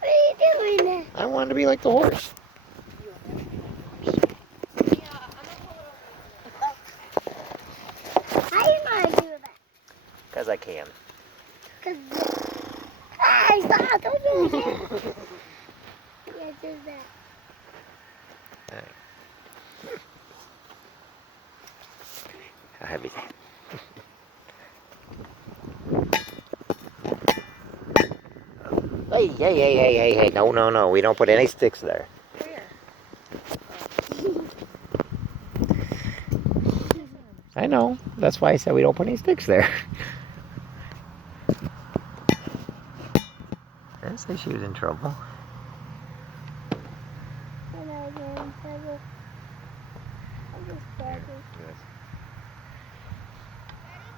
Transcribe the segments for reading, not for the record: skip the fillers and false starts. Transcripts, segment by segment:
What are you doing? I wanted to be like the horse. How you gonna do that? Because I can. Cause hey, stop! Don't do it again. Yeah, do that. Alright. How heavy is that? Hey. No. We don't put any sticks there. I know. That's why I said we don't put any sticks there. I didn't say she was in trouble.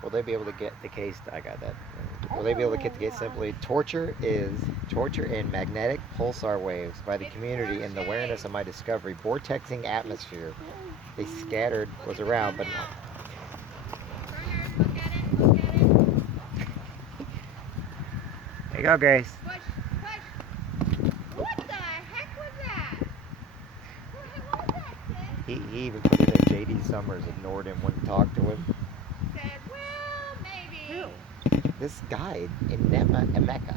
Will they be able to get the case? I got that. Will they be able to get the case simply? Torture in magnetic pulsar waves by the community in the awareness of my discovery. Vortexing atmosphere. They scattered, was around, but not. There you go, Grace. Push. What the heck was that? What was that, Sid? He even put it in J.D. Summers, ignored him, wouldn't talk to him. Said, well, maybe. This guy in Mecca.